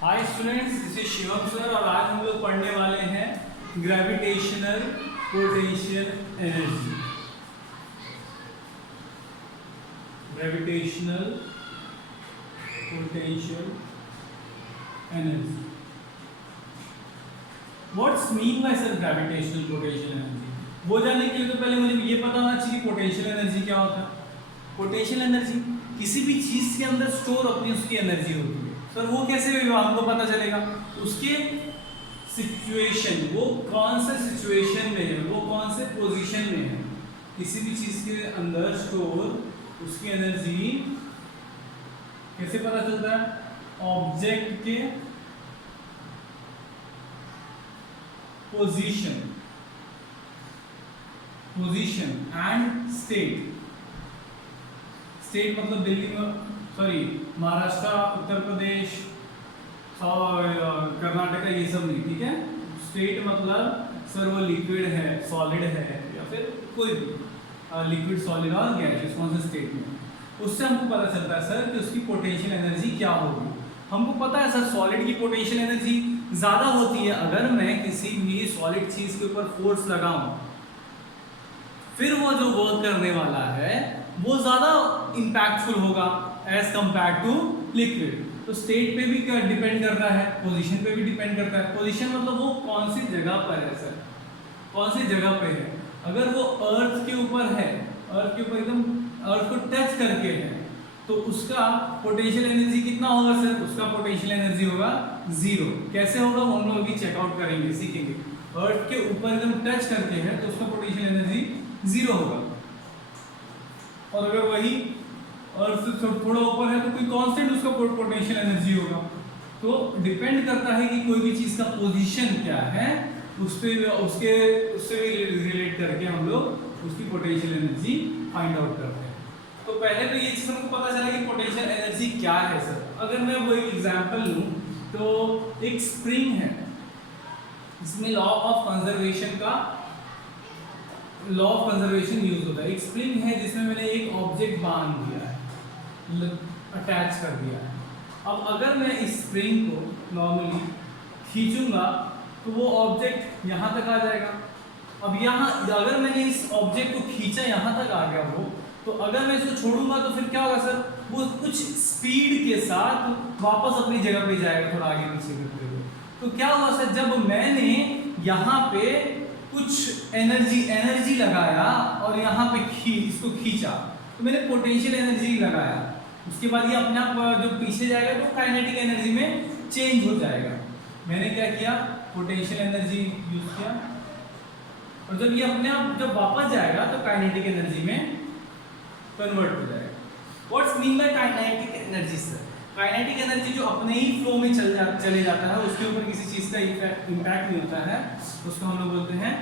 Hi students, this is Shivam sir और आज हम लोग पढ़ने वाले हैं gravitational potential energy. Gravitational potential energy what's mean by sir gravitational potential energy? वो जानने के लिए तो पहले मुझे ये पता होना चाहिए कि पोटेंशियल एनर्जी क्या होता है। पोटेंशियल एनर्जी किसी भी चीज के अंदर स्टोर अपनी उसकी एनर्जी होती है। सर वो कैसे हमको पता चलेगा? उसके सिचुएशन, वो कौन से सिचुएशन में है, वो कौन से पोजीशन में है। किसी भी चीज के अंदर स्टोर उसकी एनर्जी कैसे पता चलता है? ऑब्जेक्ट के पोजीशन एंड स्टेट। स्टेट मतलब दिल्ली में, सॉरी महाराष्ट्र, उत्तर प्रदेश, कर्नाटका, ये सब नहीं, ठीक है। स्टेट मतलब सर वो लिक्विड है, सॉलिड है, या फिर कोई भी लिक्विड, सॉलिड और गैसेस, कौन से स्टेट में, उससे हमको पता चलता है सर कि उसकी पोटेंशियल एनर्जी क्या होगी। हमको पता है सर सॉलिड की पोटेंशियल एनर्जी ज़्यादा होती है अगर मैं किसी भी सॉलिड चीज़ के ऊपर फोर्स लगाऊं, फिर वो जो वर्क करने वाला है वो ज़्यादा इम्पैक्टफुल होगा एज कंपेयर टू लिक्विड। तो स्टेट पे भी डिपेंड कर रहा है, पोजीशन पे भी डिपेंड करता है। पोजीशन मतलब वो कौन सी जगह पर है सर, कौन सी जगह पे है। अगर वो अर्थ के ऊपर है, अर्थ के ऊपर एकदम अर्थ को टच करके है, तो उसका पोटेंशियल एनर्जी कितना होगा सर? उसका पोटेंशियल एनर्जी होगा 0। कैसे होगा वो हम लोग अभी चेकआउट करेंगे, सीखेंगे। अर्थ के ऊपर एकदम टच करके है तो उसका पोटेंशियल एनर्जी 0 होगा। और अगर वही अर्थ से थोड़ा ऊपर है तो कोई कांस्टेंट उसका पोटेंशियल एनर्जी होगा। तो डिपेंड करता है कि कोई भी चीज का पोजीशन क्या है, उस पे उससे भी रिलेट करके हम लोग उसकी पोटेंशियल एनर्जी फाइंड आउट करते हैं। तो पहले तो ये चीज हमको पता चला कि पोटेंशियल एनर्जी क्या है सर। अगर मैं वो एक एग्जांपल लूं तो एक स्प्रिंग है, इसमें लॉ ऑफ कंजर्वेशन यूज होता है। एक स्प्रिंग है जिसमें मैंने एक ऑब्जेक्ट बांध दिया है, अटैच कर दिया है। अब अगर मैं इस स्प्रिंग को नॉर्मली खींचूंगा तो वो ऑब्जेक्ट यहाँ तक आ जाएगा। अब यहाँ अगर मैंने इस ऑब्जेक्ट को खींचा, यहाँ तक आ गया वो, तो अगर मैं इसको छोड़ूंगा तो फिर क्या होगा सर? वो कुछ स्पीड के साथ वापस अपनी जगह पे जाएगा, थोड़ा आगे पीछे करते हुए। तो क्या हुआ सर, जब मैंने यहाँ पे कुछ एनर्जी लगाया और यहाँ पे इसको खींचा तो मैंने पोटेंशियल एनर्जी लगाया। उसके बाद ये अपने आप जो पीछे जाएगा तो काइनेटिक एनर्जी में चेंज हो जाएगा। मैंने क्या किया? पोटेंशियल एनर्जी यूज किया, और जब ये अपने आप जब वापस जाएगा तो काइनेटिक एनर्जी में कन्वर्ट हो जाएगा। What's mean by kinetic energy sir? Kinetic energy जो अपने ही फ्लो में चले जाता है, उसके ऊपर किसी चीज का इम्पैक्ट नहीं होता है, उसको हम लोग बोलते हैं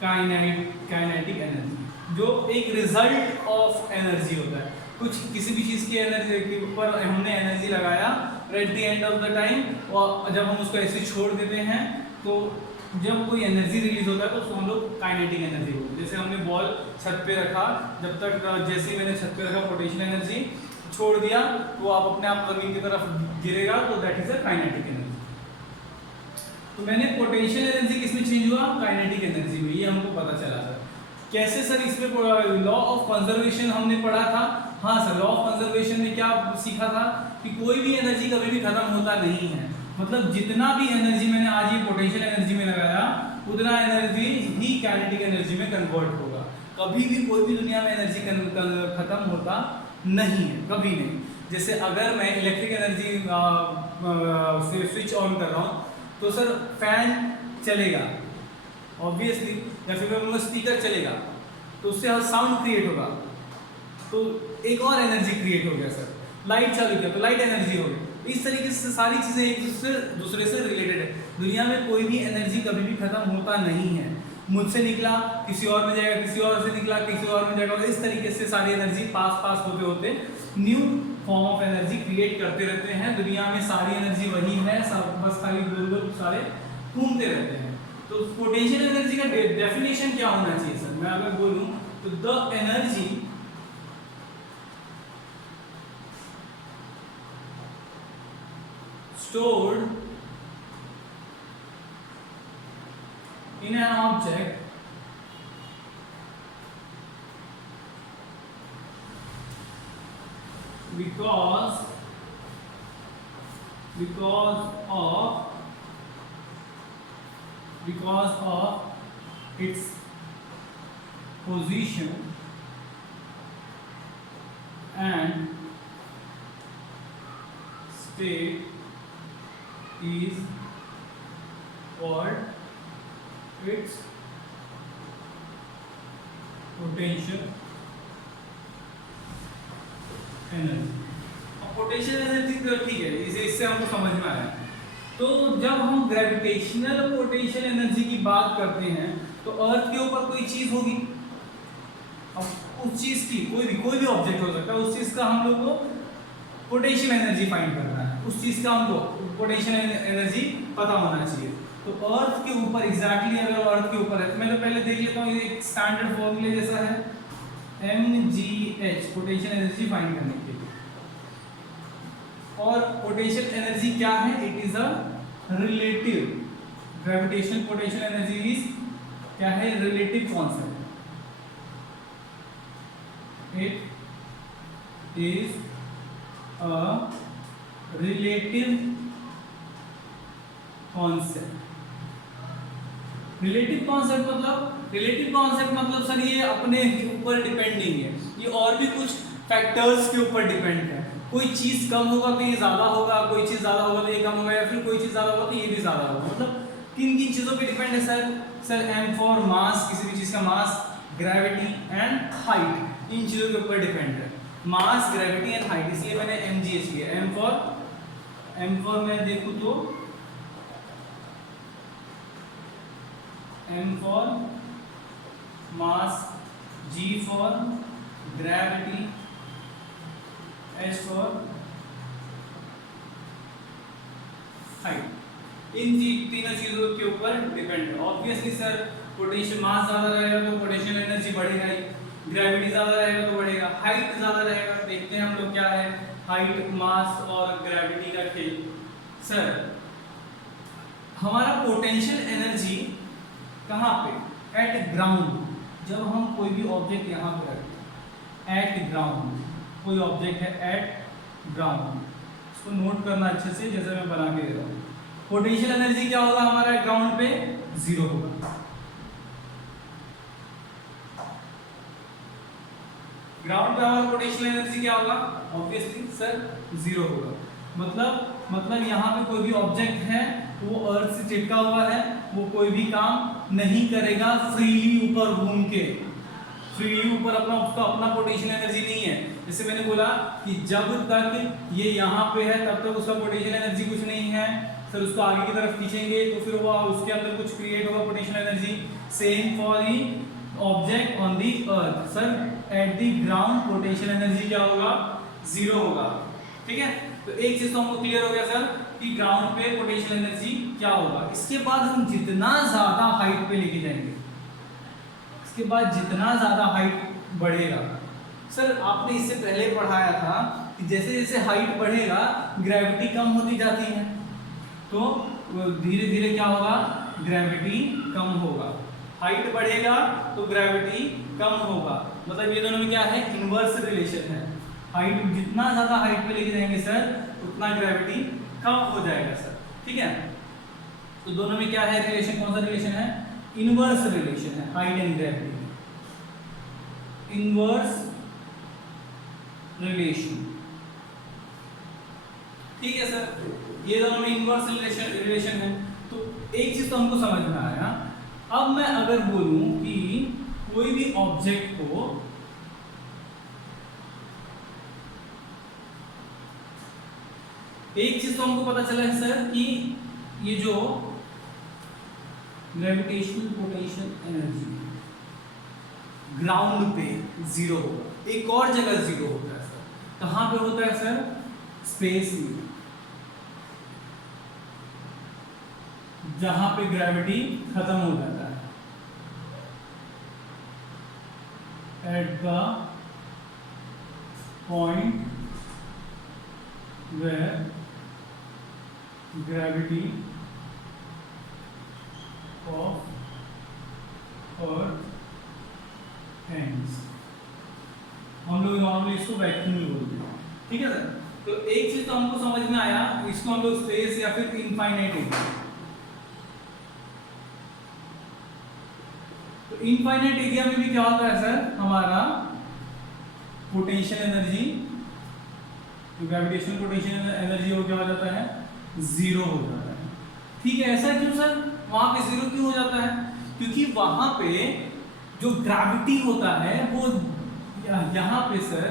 काइनेटिक एनर्जी, जो एक रिजल्ट ऑफ एनर्जी होता है। कुछ किसी भी चीज की एनर्जी के ऊपर हमने एनर्जी लगाया, at the end of the time, और जब हम उसको ऐसे छोड़ देते हैं तो जब कोई एनर्जी रिलीज होता है तो उसको हम लोग काइनेटिक एनर्जी बोलते हैं। जैसे हमने बॉल छत पे रखा, जब तक जैसे ही मैंने छत पे रखा पोटेंशियल एनर्जी छोड़ दिया तो आप अपने आप जमीन की तरफ गिरेगा, तो that is a kinetic energy. तो मैंने पोटेंशियल एनर्जी किसमें चेंज हुआ? काइनेटिक एनर्जी में। ये हमको पता चला सर। कैसे सर? इसमें लॉ ऑफ कंजर्वेशन हमने पढ़ा था। हाँ सर, लॉ ऑफ कंजर्वेशन में क्या सीखा था कि कोई भी एनर्जी कभी भी खत्म होता नहीं है। मतलब जितना भी एनर्जी मैंने आज ये पोटेंशियल एनर्जी में लगाया, उतना एनर्जी ही काइनेटिक एनर्जी में कन्वर्ट होगा। कभी भी कोई भी दुनिया में एनर्जी खत्म होता नहीं है, कभी नहीं। जैसे अगर मैं इलेक्ट्रिक एनर्जी से स्विच ऑन कर रहा हूँ तो सर फैन चलेगा ऑब्वियसली, या फिर मैं स्पीकर चलेगा तो उससे साउंड क्रिएट होगा, तो एक और एनर्जी क्रिएट हो गया सर। लाइट चालू किया तो लाइट एनर्जी हो गई। इस तरीके से सारी चीज़ें एक दूसरे से रिलेटेड है। दुनिया में कोई भी एनर्जी कभी भी खत्म होता नहीं है। मुझसे निकला किसी और में जाएगा, किसी और से निकला किसी और में जाएगा, और इस तरीके से सारी एनर्जी पास होते होते new form of energy create करते रहते हैं। दुनिया में सारी एनर्जी वही है, बस खाली गोल सारे घूमते रहते हैं। तो पोटेंशियल एनर्जी का डेफिनेशन क्या होना चाहिए सर? मैं अगर बोलूं तो the energy stored in an object because of its position and state is called its potential energy. अब पोटेंशियल एनर्जी तो ठीक है, इससे हमको समझ में आया। तो जब हम ग्रेविटेशनल पोटेंशियल एनर्जी की बात करते हैं तो अर्थ के ऊपर कोई चीज होगी, अब उस चीज की कोई भी ऑब्जेक्ट हो सकता है, उस चीज का हम लोग को पोटेंशियल एनर्जी फाइंड करना है, उस चीज का हमको पोटेंशियल एनर्जी पता होना चाहिए। तो अर्थ के ऊपर एग्जैक्टली अगर अर्थ के ऊपर है तो मैं तो पहले देख लेता हूँ, ये एक स्टैंडर्ड फॉर्मूले जैसा है, mgh पोटेंशियल एनर्जी फाइंड करने के लिए। और पोटेंशियल एनर्जी क्या है? It is a relative, gravitational potential energy is क्या है? Relative concept. It is a relative concept. Relative concept मतलब सर ये अपने ऊपर डिपेंडिंग है, ये और भी कुछ फैक्टर्स के ऊपर डिपेंड है। कोई चीज कम होगा तो ये ज्यादा होगा, कोई चीज ज्यादा होगा तो ये कम होगा, या फिर कोई चीज ज्यादा होगा तो ये भी ज्यादा होगा। मतलब किन किन चीजों पे डिपेंड है सर m फॉर मास, किसी भी चीज का मास, ग्रेविटी एंड हाइट, इन चीजों के ऊपर डिपेंड है। मास, ग्रेविटी एंड हाइट, इसलिए मैंने mgh लिया। m फॉर मैं देखूं तो m for mass, g for gravity, h for height। इन तीनों चीजों के ऊपर डिपेंड है। ऑब्वियसली सर पोटेंशियल मास ज्यादा रहेगा तो पोटेंशियल एनर्जी बढ़ेगा ही, ग्रेविटी ज्यादा रहेगा तो बढ़ेगा, हाइट ज्यादा रहेगा। देखते हैं हम लोग क्या है हाइट, मास और ग्रेविटी का खेल। सर हमारा पोटेंशियल एनर्जी कहाँ पे? Eight ground. जब हम कोई भी ऑब्जेक्ट यहाँ पे रखते हैं एट ग्राउंड, कोई ऑब्जेक्ट है एट ग्राउंड, इसको नोट करना अच्छे से, जैसे मैं बना के दे रहा हूँ। पोटेंशियल एनर्जी क्या होगा हमारा ग्राउंड पे? जीरो होगा। ग्राउंड पे हमारा पोटेंशियल एनर्जी क्या होगा? ऑब्वियसली सर जीरो होगा। मतलब यहाँ पे कोई भी ऑब्जेक्ट है वो अर्थ से चिपका हुआ है, वो कोई भी काम नहीं करेगा फ्रीली ऊपर घूम के, फ्रीली ऊपर उसका अपना पोटेंशियल एनर्जी नहीं है। जैसे मैंने बोला कि जब तक ये यहाँ पे है तब तक उसका पोटेंशियल एनर्जी कुछ नहीं है। सर उसको आगे की तरफ खींचेंगे तो फिर वो उसके अंदर कुछ क्रिएट होगा potential energy. Same for the object on the earth. Sir at the ground potential energy क्या होगा? जीरो होगा। ठीक है, तो एक चीज तो हमको क्लियर हो गया सर कि ग्राउंड पे पोटेंशियल एनर्जी क्या होगा। इसके बाद हम जितना ज्यादा हाइट पे लेके जाएंगे, इसके बाद जितना ज्यादा हाइट बढ़ेगा, सर आपने इससे पहले पढ़ाया था कि जैसे जैसे हाइट बढ़ेगा ग्रेविटी कम होती जाती है, तो धीरे धीरे क्या होगा? ग्रेविटी कम होगा। हाइट बढ़ेगा तो ग्रेविटी कम होगा। मतलब ये दोनों में क्या है? इनवर्स रिलेशन है। हाइट जितना ज्यादा हाइट पे लेके जाएंगे सर उतना ग्रेविटी कम हो जाएगा सर। ठीक है, तो दोनों में क्या है रिलेशन? कौन सा रिलेशन है? इनवर्स रिलेशन है height and gravity, inverse relation. ठीक है सर, ये दोनों में इनवर्स रिलेशन है। तो एक चीज तो हमको समझ में आया। अब मैं अगर बोलूं कि कोई भी ऑब्जेक्ट को एक चीज तो हमको पता चला है सर कि ये जो ग्रेविटेशनल पोटेंशियल एनर्जी ग्राउंड पे जीरो होगा, एक और जगह जीरो होता है सर। कहां पे होता है सर? स्पेस में, जहां पे ग्रेविटी खत्म हो जाता है। At the point where gravity of earth hands, हम लोग नॉर्मली इसको वैक्यूम बोलते हैं, ठीक है सर। तो एक चीज तो हमको समझ में आया, इसको हम लोग स्पेस या फिर इनफाइनाइट एरिया, तो इनफाइनाइट एरिया में भी क्या होता है सर, हमारा पोटेंशियल एनर्जी, तो ग्रेविटेशनल पोटेंशियल एनर्जी वो क्या हो जाता है, जीरो हो जाता है, ठीक है। ऐसा क्यों सर, वहां पे जीरो क्यों हो जाता है, क्योंकि वहां पे जो ग्रेविटी होता है वो यहाँ पे सर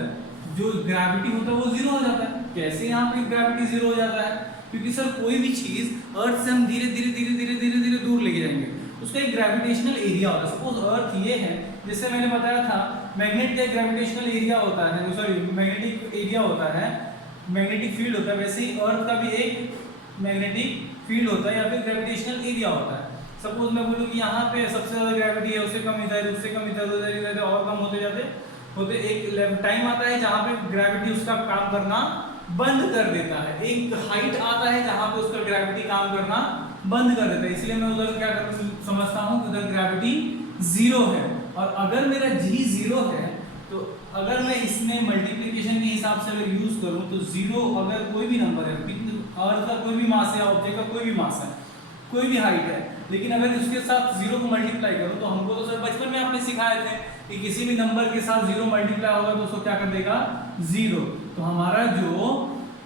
जो ग्रेविटी होता है वो जीरो हो जाता है। कैसे यहाँ पे ग्रेविटी जीरो हो जाता है, क्योंकि सर कोई भी चीज अर्थ से हम धीरे धीरे धीरे धीरे धीरे धीरे दूर लेके जाएंगे, उसका एक ग्रेविटेशनल एरिया होता है। सपोज अर्थ ये है, जैसे मैंने बताया था मैग्नेट का ग्रेविटेशनल एरिया होता है, सॉरी मैग्नेटिक एरिया होता है, मैग्नेटिक फील्ड होता है, वैसे ही अर्थ का भी एक मैग्नेटिक फील्ड होता है या फिर ग्रेविटेशनल एरिया होता है। सपोज मैं बोलूँ कि यहाँ पे सबसे ज्यादा ग्रेविटी है, उससे कम इधर, उससे कम इधर, उधर और कम होते जाते होते एक टाइम आता है जहाँ पे ग्रेविटी उसका काम करना बंद कर देता है, एक हाइट आता है जहाँ पे उसका ग्रेविटी काम करना बंद कर देता है। इसलिए मैं उधर क्या समझता हूँ, उधर ग्रेविटी जीरो है। और अगर मेरा जी जीरो है तो अगर मैं इसमें मल्टीप्लिकेशन के हिसाब से अगर यूज करूं तो जीरो अगर कोई भी नंबर है, अर्थ का कोई भी मास है, ऑब्जेक्ट का कोई भी मास है, कोई भी हाइट है, लेकिन अगर उसके साथ जीरो को मल्टीप्लाई करूं तो हमको तो सर बचपन में आपने सिखाए थे कि किसी भी नंबर के साथ जीरो मल्टीप्लाई होगा तो उसको क्या कर देगा, जीरो। तो हमारा जो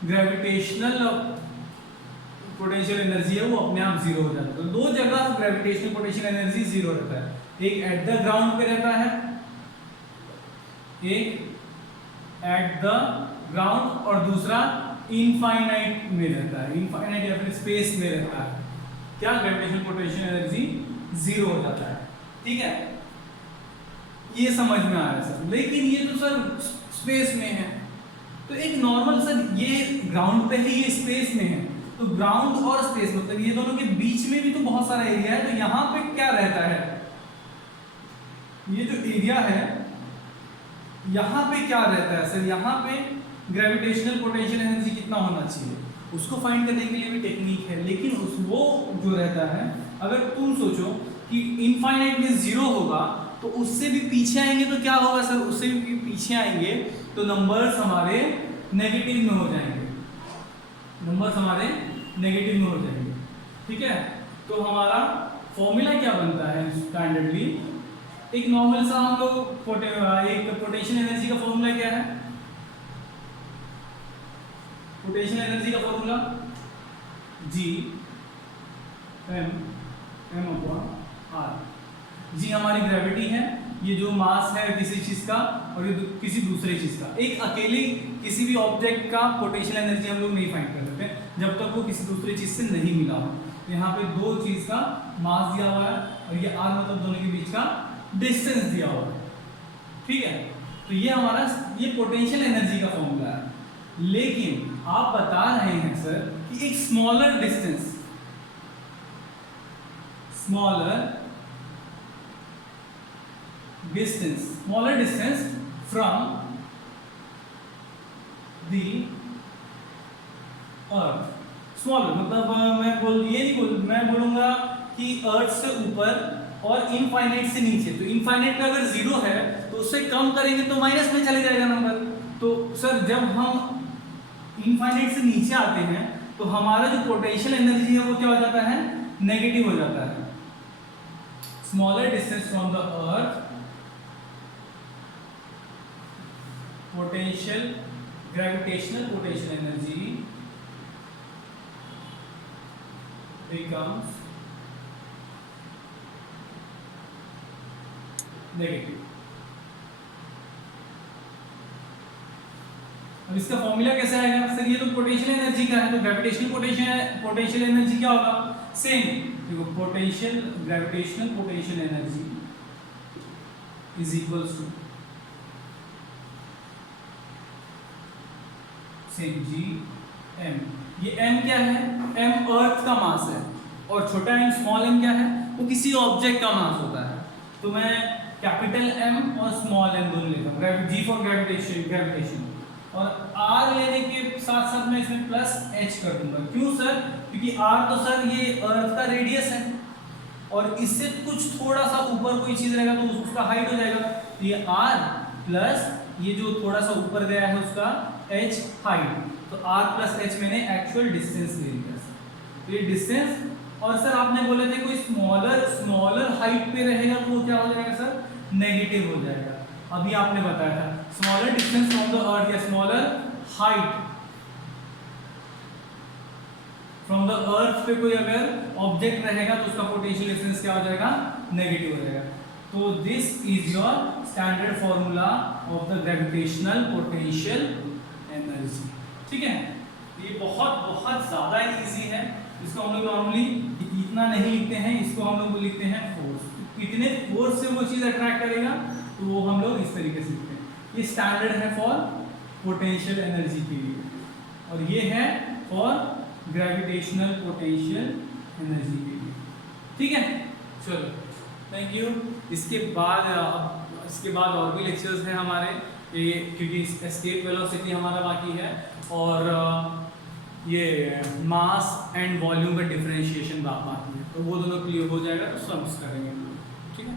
ग्रेविटेशनल पोटेंशियल एनर्जी है वो अपने आप जीरो हो जाता है। तो दो जगह ग्रेविटेशनल पोटेंशियल एनर्जी जीरो रहता है, एक एट द ग्राउंड पे रहता है, एक एट द ग्राउंड और दूसरा इनफाइनाइट में रहता है, इनफाइनाइट या फिर स्पेस में रहता है। क्या ग्रेविटेशनल पोटेंशियल एनर्जी जीरो हो जाता है, ठीक है। ये समझ में आ रहा है सर, लेकिन ये तो सर स्पेस में है, तो एक नॉर्मल सर ये ग्राउंड पे है, ये स्पेस में है, तो ग्राउंड और स्पेस मतलब ये दोनों के बीच में भी तो बहुत सारा एरिया है, तो यहाँ पे क्या रहता है, ये जो एरिया है यहाँ पे क्या रहता है सर, यहाँ पे ग्रेविटेशनल पोटेंशियल एनर्जी कितना होना चाहिए उसको फाइंड करने के लिए भी टेक्निक है, लेकिन वो जो रहता है, अगर तुम सोचो कि इनफाइनाइट में जीरो होगा तो उससे भी पीछे आएंगे तो क्या होगा सर, उससे भी पीछे आएंगे तो नंबर्स हमारे नेगेटिव में हो जाएंगे, नंबर्स हमारे नेगेटिव में हो जाएंगे, ठीक है। तो हमारा फॉर्मूला क्या बनता है स्टैंडर्डली, एक नॉर्मल सा हम लोग एक पोटेंशियल एनर्जी का फॉर्मूला क्या है, पोटेंशियल एनर्जी का formula G M upon R. G हमारी ग्रेविटी है, ये जो मास है किसी चीज का और ये किसी दूसरे चीज का, एक अकेले किसी भी ऑब्जेक्ट का पोटेंशियल एनर्जी हम लोग नहीं फाइंड कर सकते जब तक वो किसी दूसरे चीज से नहीं मिला हो। तो यहाँ पे दो चीज का मास दिया हुआ है और ये आर मतलब दोनों के बीच का डिस्टेंस दिया हुआ है, ठीक है। तो ये हमारा ये पोटेंशियल एनर्जी का फॉर्मूला है, लेकिन आप बता रहे हैं सर कि एक smaller distance from the earth, smaller मतलब मैं बोलूंगा कि अर्थ से ऊपर और इनफाइनाइट से नीचे। तो इनफाइनाइट पे अगर जीरो है तो उससे कम करेंगे तो माइनस में चले जाएगा नंबर। तो सर जब हम इनफाइनाइट से नीचे आते हैं तो हमारा जो पोटेंशियल एनर्जी है वो क्या हो जाता है, नेगेटिव हो जाता है। Smaller distance from the earth, gravitational potential energy becomes negative. अब इसका फॉर्मूला कैसे आएगा सर, ये तो पोटेंशियल एनर्जी का है, तो ग्रेविटेशनल पोटेंशियल एनर्जी क्या होगा, सेम देखो gravitational potential energy is equals to same G M. ये m क्या है, m अर्थ का मास है और छोटा m स्मॉल m क्या है, वो किसी ऑब्जेक्ट का मास होता है। तो मैं कैपिटल M और स्मॉल m दोनों लेता हूँ, G फॉर ग्रेविटेशन। और आर लेने के साथ साथ मैं इसमें प्लस एच कर दूंगा। क्यों सर? क्योंकि आर तो सर ये अर्थ का रेडियस है और इससे कुछ थोड़ा सा ऊपर कोई चीज रहेगा तो उसका हाइट हो जाएगा। तो ये आर प्लस ये जो थोड़ा सा ऊपर गया है उसका एच हाइट, तो आर प्लस एच मैंने एक्चुअल डिस्टेंस ले लिया सर। तो ये डिस्टेंस, और सर आपने बोले थे कोई स्मॉलर हाइट पे रहेगा तो वो क्या हो जाएगा सर? नेगेटिव हो जाएगा। अभी आपने बताया था smaller distance from the earth या smaller height from the earth पे कोई अगर ऑब्जेक्ट रहेगा तो उसका पोटेंशियल डिफरेंस क्या हो जाएगा? नेगेटिव हो जाएगा। तो this is your standard formula of the gravitational potential energy. ठीक है, ये बहुत बहुत ज्यादा इजी है। इसको हम लोग नॉर्मली इतना नहीं लिखते हैं, इसको हम लोग लिखते हैं फोर्स। कितने फोर्स से वो चीज अट्रैक्ट करेगा तो वो हम लोग इस तरीके से लिखते हैं। ये स्टैंडर्ड है फॉर पोटेंशियल एनर्जी के लिए और ये है फॉर ग्रेविटेशनल पोटेंशियल एनर्जी के लिए। ठीक है, चलो थैंक यू। इसके बाद और भी लेक्चर्स हैं हमारे, ये क्योंकि एस्केप वेलोसिटी हमारा बाकी है और ये मास एंड वॉल्यूम का डिफरेंशिएशन बाकी है, तो वो दोनों क्लियर हो जाएगा तो सम्स करेंगे हम लोग। ठीक है।